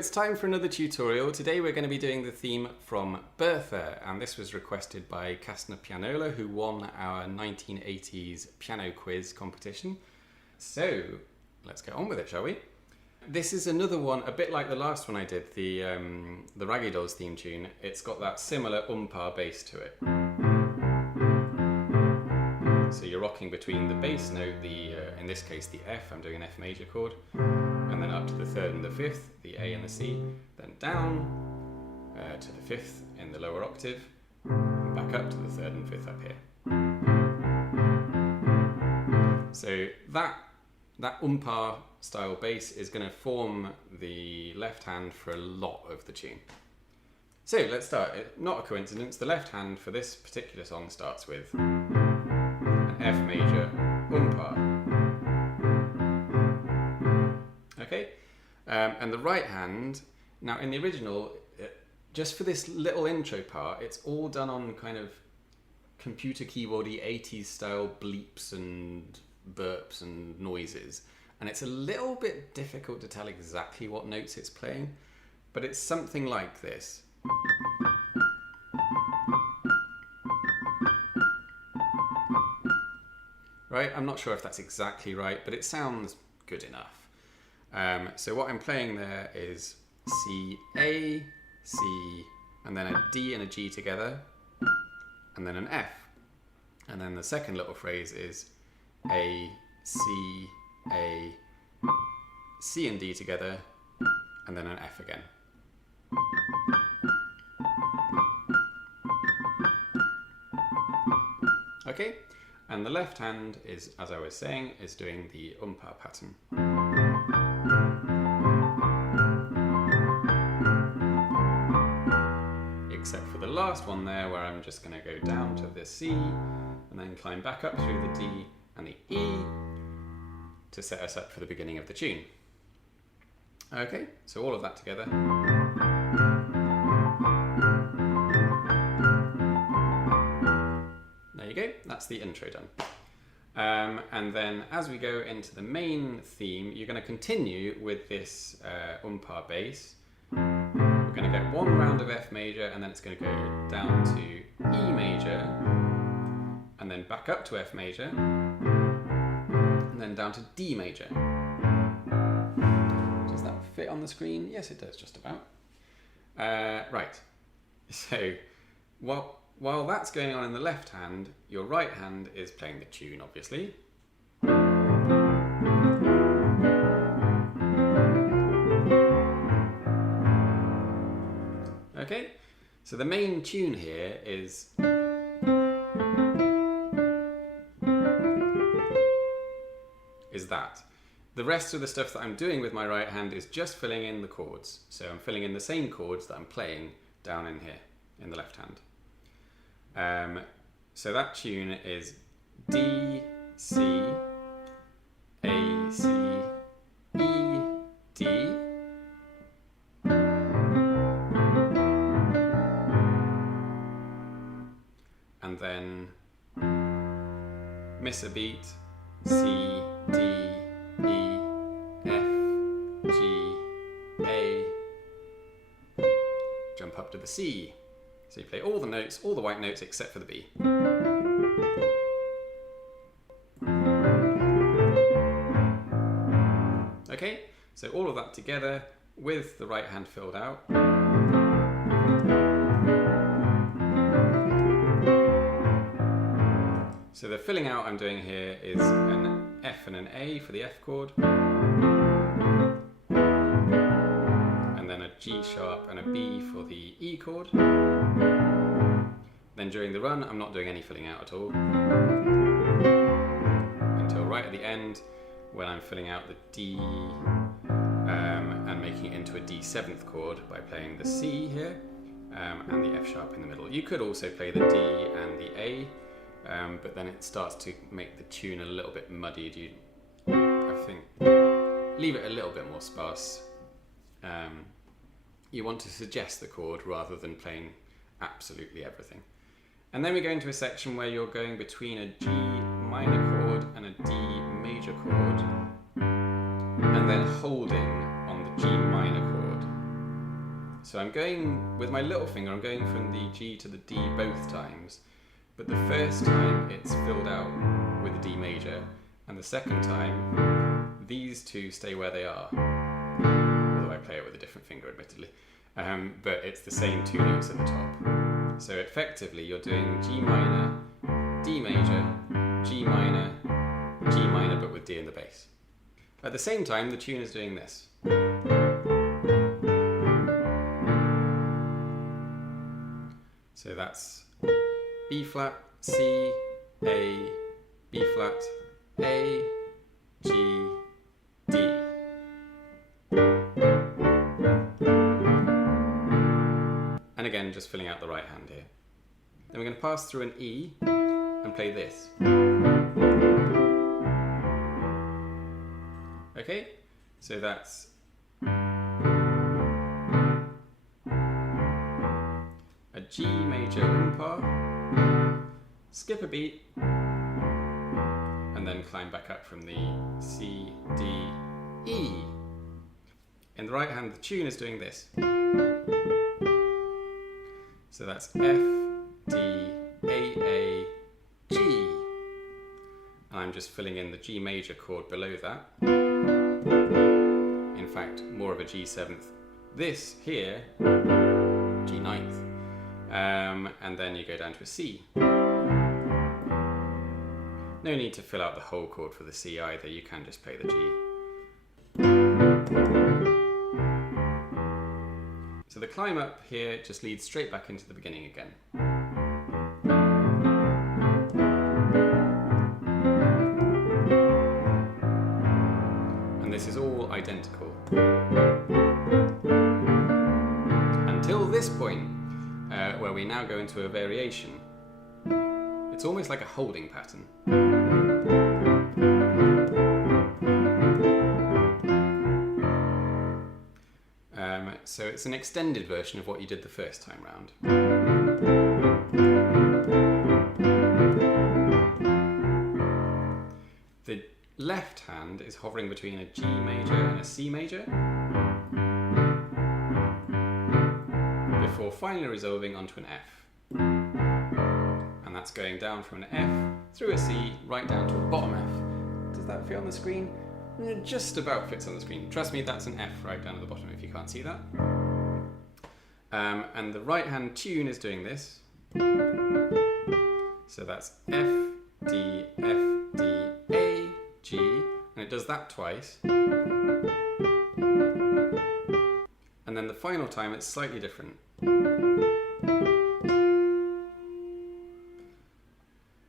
it's time for another tutorial. Today we're going to be doing the theme from Bertha, and this was requested by KastnerPianola, who won our 1980s piano quiz competition. So let's get on with it, shall we? This is another one, a bit like the last one I did, the Raggy Dolls theme tune. It's got that similar umpar bass to it. So you're rocking between the bass note, in this case the F, I'm doing an F major chord, and then up to the third and the fifth, the A and the C, then down to the fifth in the lower octave, and back up to the third and fifth up here. So that umpar style bass is going to form the left hand for a lot of the tune. So let's start. Not a coincidence, the left hand for this particular song starts with an F major umpar. Okay, and the right hand, now in the original, just for this little intro part, it's all done on kind of computer keyboardy 80s style bleeps and burps and noises, and it's a little bit difficult to tell exactly what notes it's playing, but it's something like this. Right, I'm not sure if that's exactly right, but it sounds good enough. So what I'm playing there is C, A, C, and then a D and a G together, and then an F. And then the second little phrase is A, C, A, C and D together, and then an F again. Okay, and the left hand is, as I was saying, is doing the umpar pattern. Except for the last one there, where I'm just going to go down to the C and then climb back up through the D and the E to set us up for the beginning of the tune. Okay, so all of that together. There you go, that's the intro done. And then as we go into the main theme, you're going to continue with this umpar bass. We're going to get one round of F major, and then it's going to go down to E major, and then back up to F major, and then down to D major. Does that fit on the screen? Yes, it does, just about. Right, so while that's going on in the left hand, your right hand is playing the tune, obviously. Okay, so the main tune here is that. The rest of the stuff that I'm doing with my right hand is just filling in the chords. So I'm filling in the same chords that I'm playing down in here, in the left hand. So that tune is D, C, A, C, E, D, and then miss a beat, C, D, E, F, G, A, jump up to the C. So you play all the notes, all the white notes except for the B. Okay, so all of that together with the right hand filled out. So the filling out I'm doing here is an F and an A for the F chord, and then a G sharp and a B for the E chord. Then during the run I'm not doing any filling out at all, until right at the end when I'm filling out the D and making it into a D7th chord by playing the C here and the F sharp in the middle. You could also play the D and the A, but then it starts to make the tune a little bit muddied. I think leave it a little bit more sparse. You want to suggest the chord rather than playing absolutely everything. And then we go into a section where you're going between a G minor chord and a D major chord, and then holding on the G minor chord. So I'm going, with my little finger, I'm going from the G to the D both times, but the first time it's filled out with the D major, and the second time these two stay where they are, although I play it with a different finger admittedly, but it's the same two notes at the top. So effectively you're doing G minor, D major, G minor, but with D in the bass. At the same time the tune is doing this. So that's B flat, C, A, B flat, A, G, D. And again, just filling out the right hand here. Then we're going to pass through an E and play this. Okay, so that's a G major impar, skip a beat, and then climb back up from the C, D, E. In the right hand, the tune is doing this. So that's F, D, A, G. And I'm just filling in the G major chord below that. In fact, more of a G7th. This here, G9th. And then you go down to a C. No need to fill out the whole chord for the C either, you can just play the G. So the climb up here just leads straight back into the beginning again. And this is all identical. Until this point, where we now go into a variation. It's almost like a holding pattern. So it's an extended version of what you did the first time round. The left hand is hovering between a G major and a C major, before finally resolving onto an F. And that's going down from an F, through a C, right down to a bottom F. Does that fit on the screen? It just about fits on the screen. Trust me, that's an F right down at the bottom if you can't see that. And the right hand tune is doing this. So that's F, D, A, G, and it does that twice. And then the final time it's slightly different.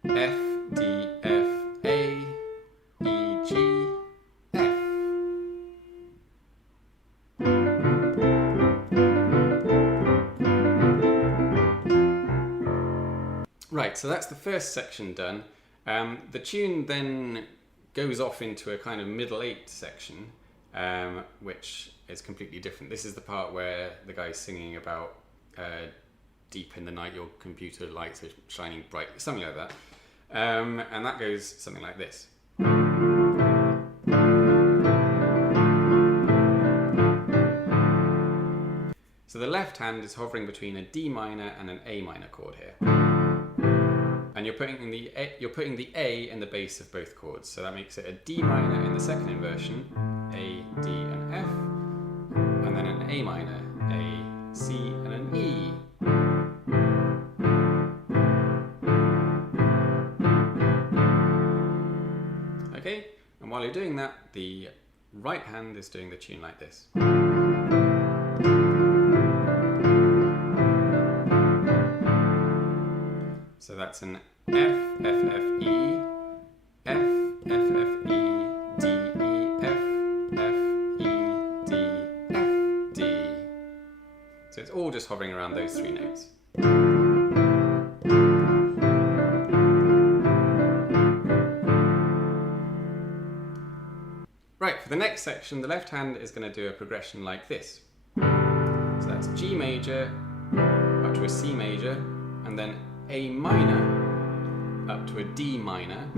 F, D, F, A, E, G, F. Right, so that's the first section done. The tune then goes off into a kind of middle eight section, which is completely different. This is the part where the guy's singing about deep in the night your computer lights are shining bright, something like that. And that goes something like this. So the left hand is hovering between a D minor and an A minor chord here. And you're putting the A in the bass of both chords, so that makes it a D minor in the second inversion, A, D, and F, and then an A minor, A, C, and an E. Okay, and while you're doing that, the right hand is doing the tune like this. So that's an F, F, F, E, F, F, F, E, D, E, F, F, E, D, F, D. So it's all just hovering around those three notes. Right, for the next section, the left hand is going to do a progression like this. So that's G major up to a C major, and then A minor up to a D minor,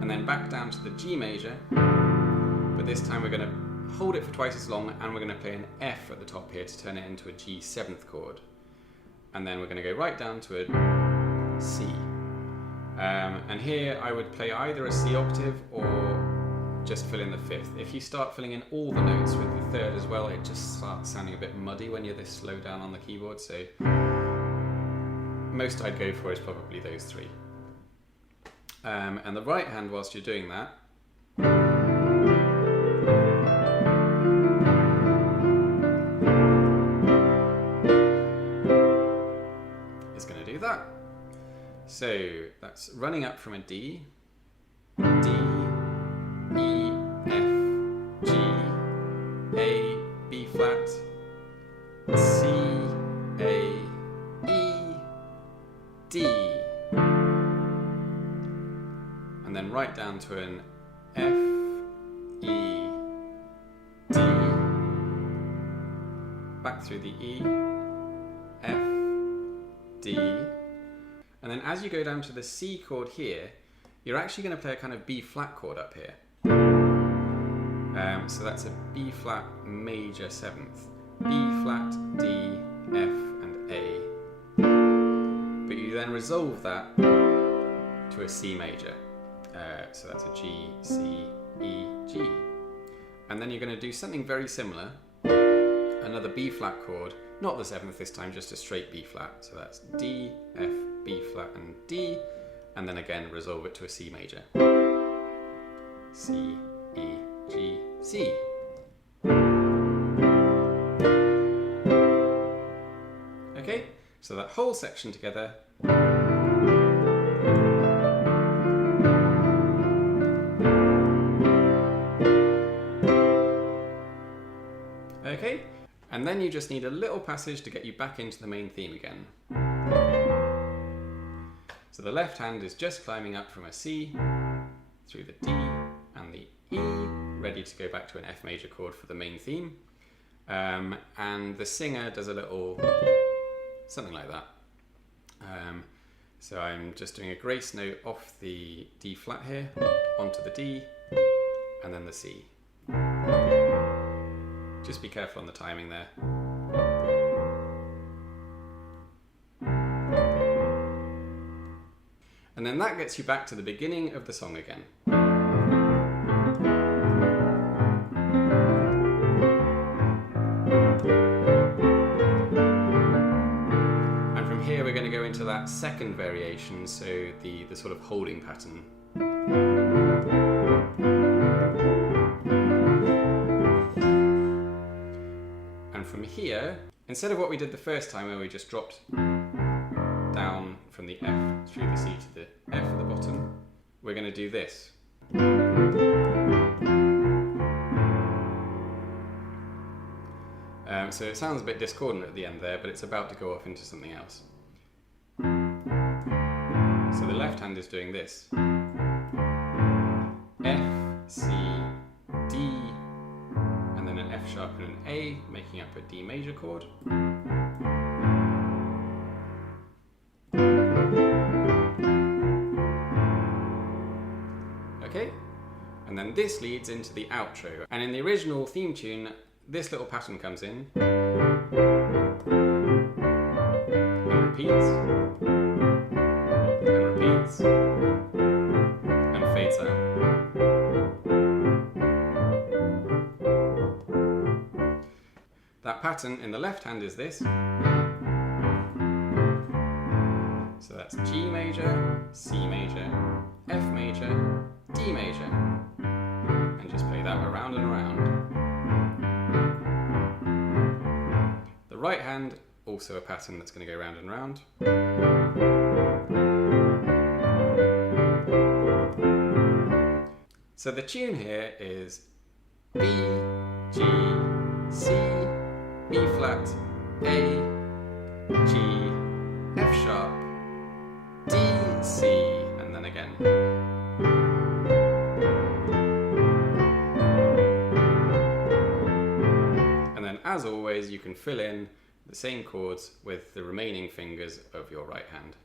and then back down to the G major, but this time we're going to hold it for twice as long, and we're going to play an F at the top here to turn it into a G 7th chord. And then we're going to go right down to a C. And here I would play either a C octave or just fill in the 5th. If you start filling in all the notes with the 3rd as well, it just starts sounding a bit muddy when you're this slow down on the keyboard. So most I'd go for is probably those 3. And the right hand, whilst you're doing that, is going to do that. So that's running up from a D, D, E, F, G, A, B flat, C, A, E, D, and then right down to an F, E, D, back through the E, F, D, and then as you go down to the C chord here, you're actually going to play a kind of B flat chord up here. So that's a B flat major 7th, B flat, D, F and A. But you then resolve that to a C major. So that's a G, C, E, G. And then you're going to do something very similar, another B flat chord, not the 7th this time, just a straight B flat. So that's D, F, B flat and D, and then again resolve it to a C major. C, E, G, C. Okay, so that whole section together. Okay, and then you just need a little passage to get you back into the main theme again. So the left hand is just climbing up from a C, through the D and the E, ready to go back to an F major chord for the main theme. And the singer does a little, something like that. So I'm just doing a grace note off the D flat here, onto the D, and then the C. Just be careful on the timing there. And then that gets you back to the beginning of the song again. And from here we're going to go into that second variation, so the sort of holding pattern. And from here, instead of what we did the first time where we just dropped down from the F through the C to the F at the bottom, we're going to do this. So it sounds a bit discordant at the end there, but it's about to go off into something else. So the left hand is doing this. F, C, D, and then an F sharp and an A, making up a D major chord. Okay, and then this leads into the outro. And in the original theme tune, this little pattern comes in and repeats and repeats and fades out. That pattern in the left hand is this. So that's G major, C major, F major, D major, and just play that around and around. The right hand, also a pattern that's going to go round and round. So the tune here is B, G, C, B flat, A, G, F sharp, D, C, and then again. And then, as always, you can fill in the same chords with the remaining fingers of your right hand.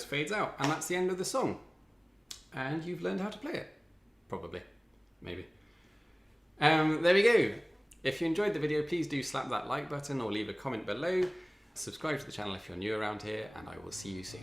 just fades out, and that's the end of the song. And you've learned how to play it. Probably. Maybe. There we go. If you enjoyed the video, please do slap that like button or leave a comment below. Subscribe to the channel if you're new around here, and I will see you soon.